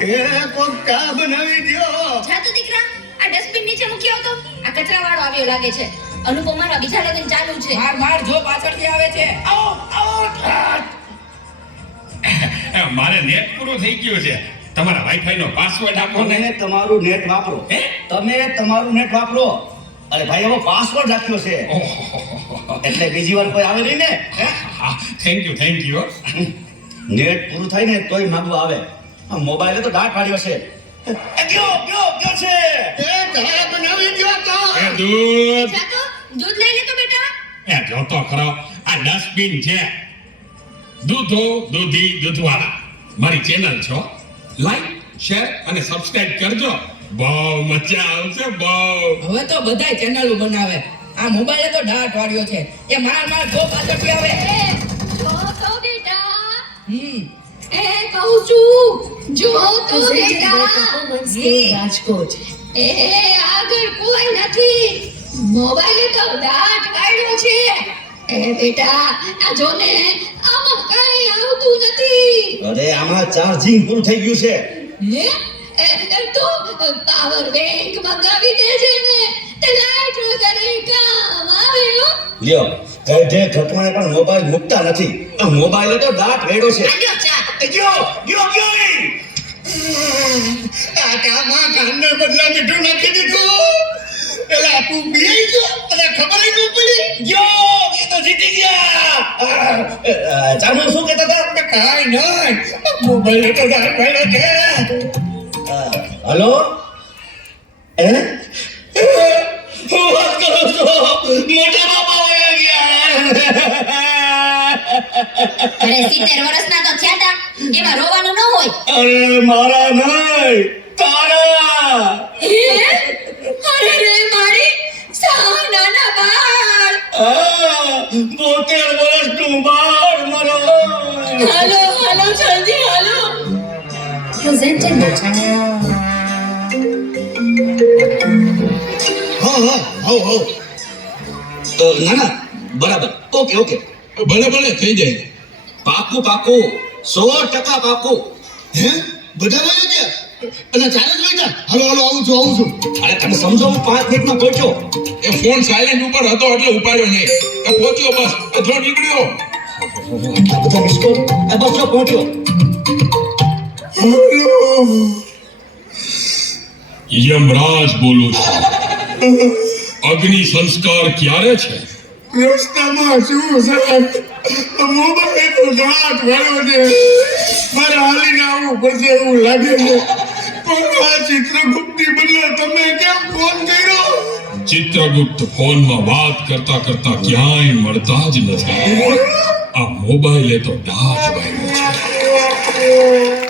એ કોક ચા બનાવી દ્યો. જા તો દીકરા, આ ડસ્ટબિન નીચે મૂક્યો તો આ કચરાવાળો આવ્યો લાગે છે. અનુપમાના બીજા લગ્ન ચાલુ છે. માર જો પાછળથી આવે છે. મારે નેટ પૂરું થઈ ગયું છે. તમારા વાઈફાઈ નો પાસવર્ડ આપો ને. તમે તમારું નેટ વાપરો. તમે તમારું નેટ વાપરો. અરે ભાઈ એવો પાસવર્ડ રાખ્યો છે એટલે બીજી વાર કોઈ આવે નહીં ને. Thank you. નેટ પૂરું થાય ને તોય માંગવા આવે. આ મોબાઈલે તો દાટ પાડ્યો છે. ગયો છે. એ ચા બનાવી દ્યો તો. એ દૂધ. જા તો દૂધ લઈ લે તો બેટા. એ જો તો ખરો, આ ડસ્ટબિન છે. દૂધો દૂધી દૂધવાળા મારી ચેનલ છો. લાઈક શેર અને સબસ્ક્રાઇબ કરજો. બહુ મજા આવશે બહુ. હવે તો બધાય ચેનલો બનાવે. આ મોબાઈલે તો દાટ વાળ્યો છે. એ માર જો પાછળથી આવે. જો તો બેટા. હમ એ કહું છું, જો તો બેટા. રાજકોટ એ આગળ કોઈ નથી. મોબાઈલે તો દાટ વાળ્યો છે. એ બેટા આ જો ને, આમાં કઈ આવતું નથી. અરે આમાં ચાર્જિંગ પૂરું થઈ ગયું છે. હે એ તો પાવર બેંક મંગાવી દેજે ને. તે લાઈટ વગર કામ આવે હો. લ્યો ગઢે ઘટવાને પણ મોબાઈલ મૂકતા નથી. આ મોબાઈલે તો દાટ રેડો છે. આજો ચા. ગયો આ કામાં કાનને બદલા મીઠું નાખી દીધું. એલા તું પી ગયો અને ખબર જ ન પડી. એ તો જીતી ગયા. ચાલો શું કહેતા હતા? કાઈ નહીં, મોબાઈલ તો દાટ રેડો છે. હલો હું વાત કરો છો? મોટા બાપા વયા ગયા. અરે 70 વર્ષના તો થયા તા. એમાં રોવાનું ન હોય. અરે મારા નહીં, તારા. અરે રે મારી સાવ નાના બાળ. 72 વર્ષનું બાળ મારો. હાલો જલ્દી હાલો. presented with ના બરાબર. ઓકે ભલે થઈ જાય. પાકું 100% પાકું. હે બધા વયા ગયા અને ચાલે જ વયા. હાલો આવું છું. અરે તમે સમજો, હું 5 મિનિટમાં પહોંચ્યો. એ ફોન સાયલેન્ટ ઉપર હતો એટલે ઉપાડ્યો નહીં. એ પહોંચ્યો બસ. થોડો નીકળ્યો. આટલા બધા મિસ કોલ. બસ જો પહોંચ્યો. યમરાજ બોલું છું. અગ્નિ સંસ્કાર ક્યારે છે? રસ્તામાં શું સાહેબ, મોબાઈલ તો દાટ વાળ્યો છે. મારે હાલીને આવવું પડશે એવું લાગે છે. પણ આ ચિત્રગુપ્તની બદલે તમે કેમ ફોન કર્યો? ચિત્રગુપ્ત ફોનમાં વાત કરતા ક્યાંય મળતા જ નથી. આ મોબાઈલે તો દાટ વાળ્યો છે.